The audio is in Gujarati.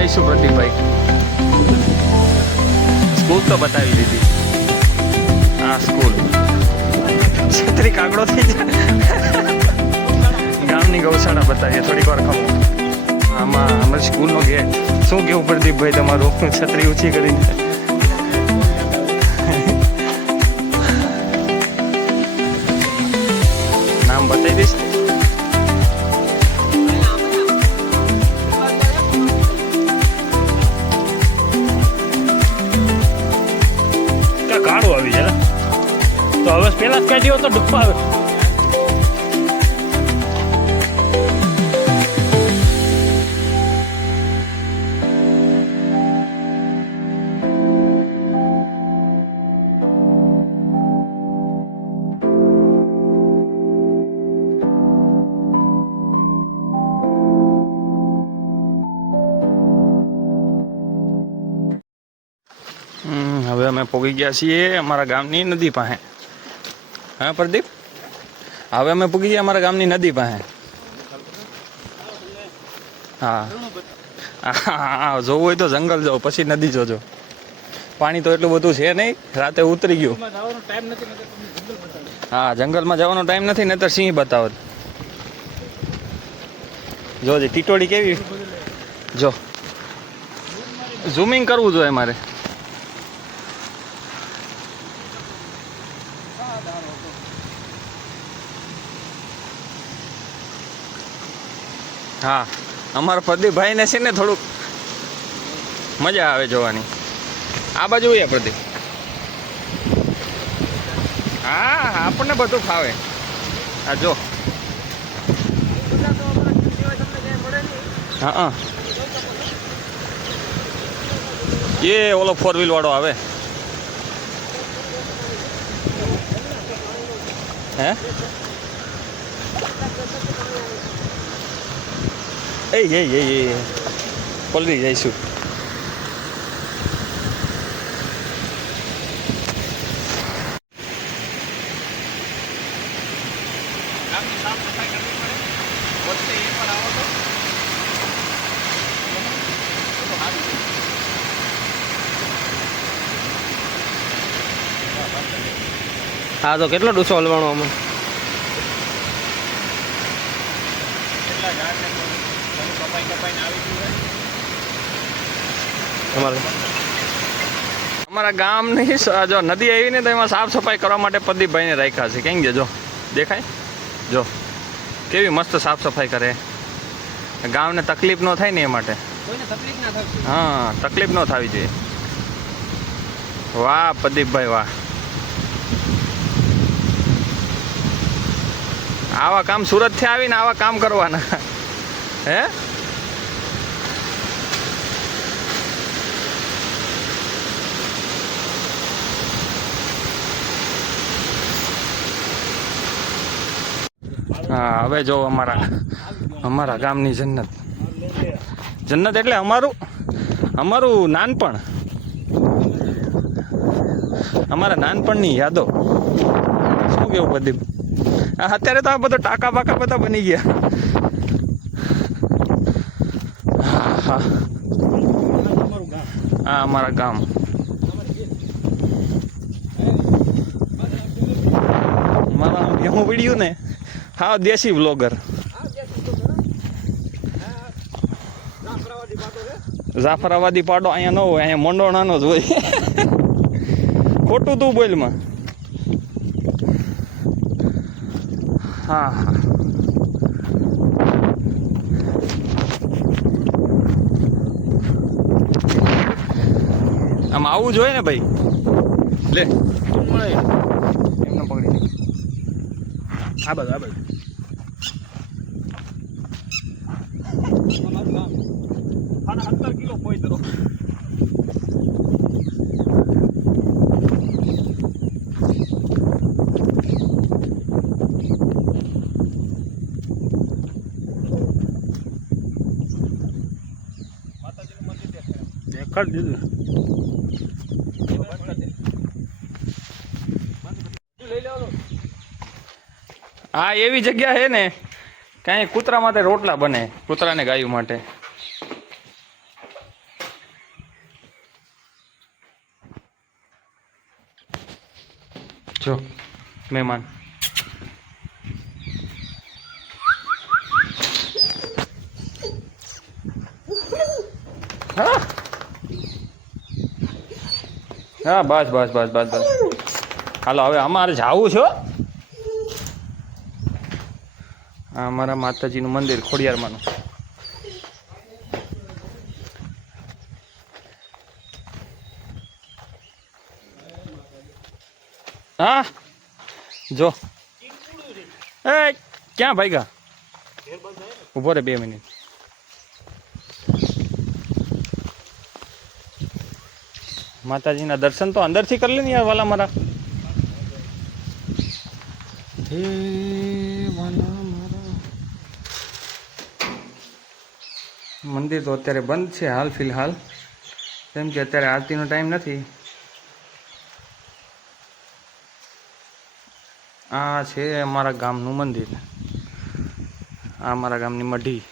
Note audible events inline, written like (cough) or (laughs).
જઈશું પ્રતિકભાઈ સ્કૂલ તો બતાવી દીધી. આ સ્કૂલ. છત્રી કાગડો થઈ જાય. ગામની ગૌશાળા બતાવીએ, થોડીક વાર ખમો આમાં અમારી સ્કૂલનો ગેટ શું કેવું પ્રદીપભાઈ તમારું? છત્રી ઊંચી કરીને નામ બતાવી દઈશ જ કાઢ્યો તો હમ, હવે અમે પોગી ગયા છીએ અમારા ગામની નદી પાસે. હા, પ્રદીપ? હવે અમે પૂગી ગયા અમારા ગામની નદી પાસે. હા. હા, જોવું હોય તો જંગલ જાઓ, પછી નદી જોજો. પાણી તો એટલું બધું છે નહીં, રાતે ઉતરી ગયું. હા, જંગલમાં જવાનો ટાઈમ નથી, નહીતર સિંહ બતાવત. જોજે ટીટોડી કેવી? જો. ઝૂમિંગ કરવું જોઈએ મારે. હા. અમારા પ્રદીપભાઈને છે ને થોડુંક મજા આવે જોવાની. આ બાજુ પ્રદીપ. હા, આપણને બધું ફાવે. આ જો. હા એ ઓલો ફોર વ્હીલ વાળો આવે. હે? એ એ એ એ પલરી જઈશું. હા તો કેટલો ડૂસો હલવાનો આમાં? તમારે અમારા. ગામની જો નદી આવી ને તો એમાં સાફ સફાઈ કરવા માટે પ્રદીપભાઈને રાખ્યા છે. કેમ કે જો દેખાય? જો કેવી મસ્ત સાફ સફાઈ કરે. ગામને તકલીફ ન થાય ને એ માટે. હા તકલીફ ન થવી જોઈએ. વાહ પ્રદીપભાઈ વાહ. આવા કામ સુરતથી આવીને આવા કામ કરવાના. હે? હા, હવે જો અમારા અમારા ગામની જન્નત. જન્નત એટલે અમારું અમારું નાનપણ. અમારા નાનપણની યાદો. શું કેવું પ્રદીપ? અત્યારે તો આ બધો ટાંકા પાકા બધા બની ગયા. હા હા. આ અમારા ગામ. મારા હું વિડીયું ને. હા દેશી વ્લોગર જાફરાવાદી પાડો અહીંયા ન હોય અહીંયા મોંડો નાનો જ હોય. (laughs) ખોટું તું બોલમાં. હા હા. આમ આવવું જોઈએ ને ભાઈ? લે. એમને પકડી હા આ બાજુ આ બાજુ. અને સત્તર કિલો કોઈ ધરો દેખાડ દીધું. હા એવી જગ્યા હે ને કાંઈ કૂતરા માટે રોટલા બને, કૂતરાને ગાયું માટે. જો, મહેમાન. હા? હા, બસ બસ બસ બસ બસ. હાલો, હવે અમારે જાવું છો આ અમારા માતાજીનું મંદિર, ખોડિયારમાંનું. હા? જો. એ, ક્યાં ભાઈગા ઊભો રે બે મિનિટ. માતાજીના દર્શન તો અંદરથી કરી લે ને યાર વાલા મારા. હે વાલા મારા મંદિર તો અત્યારે બંધ છે હાલ, ફિલહાલ. કેમ કે અત્યારે આરતીનો ટાઈમ નથી. આ છે અમારા ગામનું મંદિર. આ અમારા ગામની મઢી.